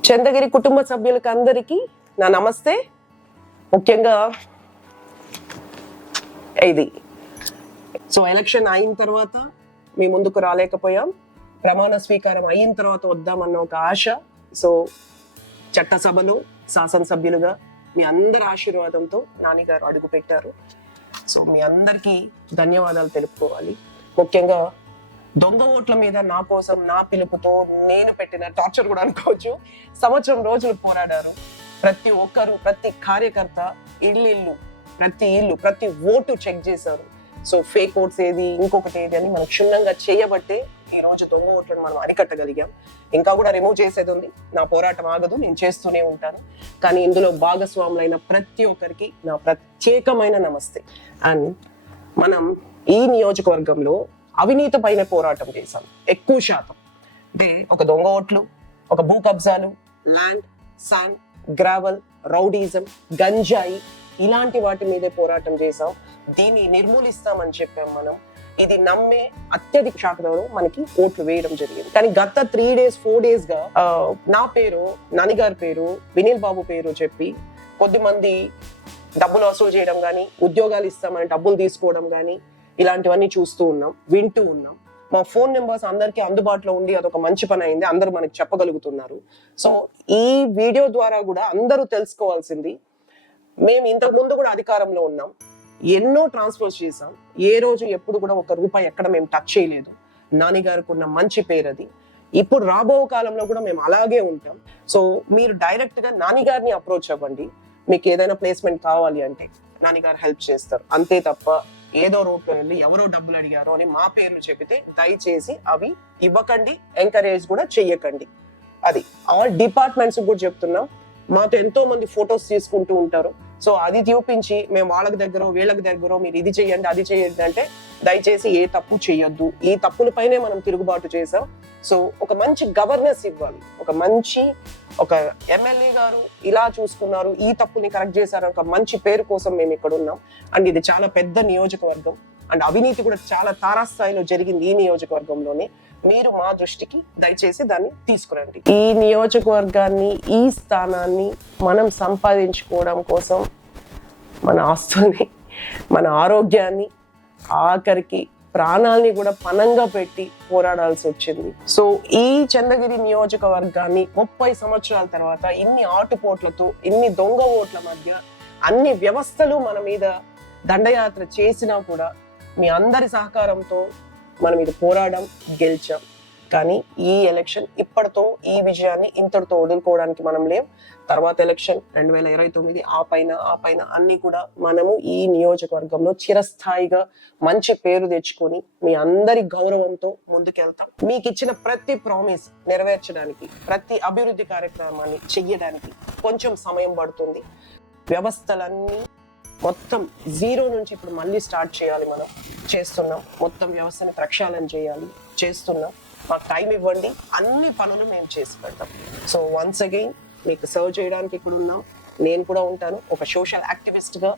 చంద్రగిరి కుటుంబ సభ్యులకి అందరికీ నా నమస్తే. ముఖ్యంగా ఇది. సో ఎలక్షన్ అయిన తర్వాత మీ ముందుకు రాలేకపోయాం. ప్రమాణ స్వీకారం అయిన తర్వాత వద్దామన్న ఒక ఆశ. సో చట్టసభలో శాసనసభ్యులుగా మీ అందరి ఆశీర్వాదంతో నాన్నగారు అడుగుపెట్టారు. సో మీ అందరికీ ధన్యవాదాలు తెలుపుకోవాలి. ముఖ్యంగా దొంగ ఓట్ల మీద నా కోసం నా పిలుపుతో నేను పెట్టిన టార్చర్ కూడా అనుకోవచ్చు. సంవత్సరం రోజులు పోరాడారు. ప్రతి ఒక్కరు ప్రతి కార్యకర్త ఇల్లు ఇల్లు ప్రతి ఇల్లు ప్రతి ఓటు చెక్ చేశారు. సో ఫేక్ ఓట్స్ ఏది ఇంకొకటి ఏది అని మనం క్షుణ్ణంగా చేయబట్టే ఈ రోజు దొంగ ఓట్లను మనం అరికట్టగలిగాం. ఇంకా కూడా రిమూవ్ చేసేది ఉంది. నా పోరాటం ఆగదు నేను చేస్తూనే ఉంటాను. కానీ ఇందులో భాగస్వాములైన ప్రతి ఒక్కరికి నా ప్రత్యేకమైన నమస్తే. అండ్ మనం ఈ నియోజకవర్గంలో అవినీతి పైన పోరాటం చేశాం ఎక్కువ శాతం. అంటే ఒక దొంగ ఓట్లు ఒక భూ కబ్జాలు ల్యాండ్ శాండ్ గ్రావెల్ రౌడీజం గంజాయి ఇలాంటి వాటి మీదే పోరాటం చేశాం. దీన్ని నిర్మూలిస్తామని చెప్పాం మనం. ఇది నమ్మే అత్యధిక శాతంలో మనకి ఓట్లు వేయడం జరిగింది. కానీ గత త్రీ డేస్ ఫోర్ డేస్గా నా పేరు నానిగారి పేరు వినీల్ బాబు పేరు చెప్పి కొద్ది మంది డబ్బులు వసూలు చేయడం కానీ ఉద్యోగాలు ఇస్తామని డబ్బులు తీసుకోవడం కానీ ఇలాంటివన్నీ చూస్తూ ఉన్నాం వింటూ ఉన్నాం. మా ఫోన్ నెంబర్స్ అందరికీ అందుబాటులో ఉండి అదొక మంచి పని అయింది. అందరూ మనకి చెప్పగలుగుతున్నారు. సో ఈ వీడియో ద్వారా కూడా అందరూ తెలుసుకోవాల్సింది మేము ఇంతకు ముందు కూడా అధికారంలో ఉన్నాం. ఎన్నో ట్రాన్స్ఫర్స్ చేసాం ఏ రోజు ఎప్పుడు కూడా ఒక రూపాయి ఎక్కడ మేము టచ్ చేయలేదు. నాన్నగారికి ఉన్న మంచి పేరు అది. ఇప్పుడు రాబో కాలంలో కూడా మేము అలాగే ఉంటాం. సో మీరు డైరెక్ట్గా నాని గారిని అప్రోచ్ అవ్వండి. మీకు ఏదైనా ప్లేస్మెంట్ కావాలి అంటే నాని గారు హెల్ప్ చేస్తారు. అంతే తప్ప ఏదో రూట్లో వెళ్ళి ఎవరో డబ్బులు అడిగారో అని మా పేర్లు చెబితే దయచేసి అవి ఇవ్వకండి ఎంకరేజ్ కూడా చెయ్యకండి. అది. ఆల్ డిపార్ట్మెంట్స్ కూడా చెప్తున్నాం. మాతో ఎంతో మంది ఫొటోస్ తీసుకుంటూ ఉంటారు. సో అది చూపించి మేము వాళ్ళకి దగ్గర వీళ్ళకి దగ్గర మీరు ఇది చేయండి అది చేయండి అంటే దయచేసి ఏ తప్పు చేయొద్దు. ఈ తప్పులపైనే మనం తిరుగుబాటు చేసాం సో ఒక మంచి గవర్నెన్స్ ఇవ్వాలి. ఒక మంచి ఒక ఎమ్మెల్యే గారు ఇలా చూసుకున్నారు ఈ తప్పుని కరెక్ట్ చేశారు ఒక మంచి పేరు కోసం మేము ఇక్కడ ఉన్నాం. అండ్ ఇది చాలా పెద్ద నియోజకవర్గం. అండ్ అవినీతి కూడా చాలా తారాస్థాయిలో జరిగింది ఈ నియోజకవర్గంలోనే. మీరు మా దృష్టికి దయచేసి దాన్ని తీసుకురండి. ఈ నియోజకవర్గాన్ని ఈ స్థానాన్ని మనం సంపాదించుకోవడం కోసం మన ఆస్తుల్ని మన ఆరోగ్యాన్ని ఆఖరికి ప్రాణాల్ని కూడా పనంగా పెట్టి పోరాడాల్సి వచ్చింది. సో ఈ చంద్రగిరి నియోజకవర్గాన్ని ముప్పై సంవత్సరాల తర్వాత ఇన్ని ఆటుపోట్లతో ఇన్ని దొంగ ఓట్ల మధ్య అన్ని వ్యవస్థలు మన మీద దండయాత్ర చేసినా కూడా మీ అందరి సహకారంతో మనం ఇది పోరాడం గెలిచాం. కానీ ఈ ఎలక్షన్ ఇప్పటితో ఈ విజయాన్ని ఇంతటితో వదులుకోవడానికి మనం లేం. తర్వాత ఎలక్షన్ రెండు వేల ఇరవై తొమ్మిది ఆ పైన ఆ పైన అన్ని కూడా మనము ఈ నియోజకవర్గంలో చిరస్థాయిగా మంచి పేరు తెచ్చుకొని మీ అందరి గౌరవంతో ముందుకెళ్తాం. మీకు ఇచ్చిన ప్రతి ప్రామిస్ నెరవేర్చడానికి ప్రతి అభివృద్ధి కార్యక్రమాన్ని చెయ్యడానికి కొంచెం సమయం పడుతుంది. వ్యవస్థలన్నీ మొత్తం జీరో నుంచి ఇప్పుడు మళ్ళీ స్టార్ట్ చేయాలి మనం. చేస్తున్నాం. మొత్తం వ్యవస్థని ప్రక్షాళన చేయాలి. చేస్తున్నాం. మాకు టైం ఇవ్వండి. అన్ని పనులు మేము చేసి పెడతాం. సో వన్స్ అగైన్ మీకు సర్వ్ చేయడానికి ఇక్కడ ఉన్నాం. నేను కూడా ఉంటాను. ఒక సోషల్ యాక్టివిస్ట్గా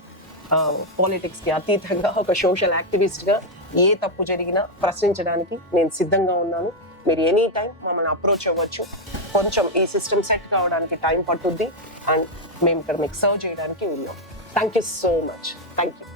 పాలిటిక్స్కి అతీతంగా ఒక సోషల్ యాక్టివిస్ట్గా ఏ తప్పు జరిగినా ప్రశ్నించడానికి నేను సిద్ధంగా ఉన్నాను. మీరు ఎనీ టైం మమ్మల్ని అప్రోచ్ అవ్వచ్చు. కొంచెం ఈ సిస్టమ్ సెట్ కావడానికి టైం పట్టుద్ది. అండ్ మేము ఇక్కడ మీకు సర్వ్ చేయడానికి ఉన్నాం. Thank you so much thank you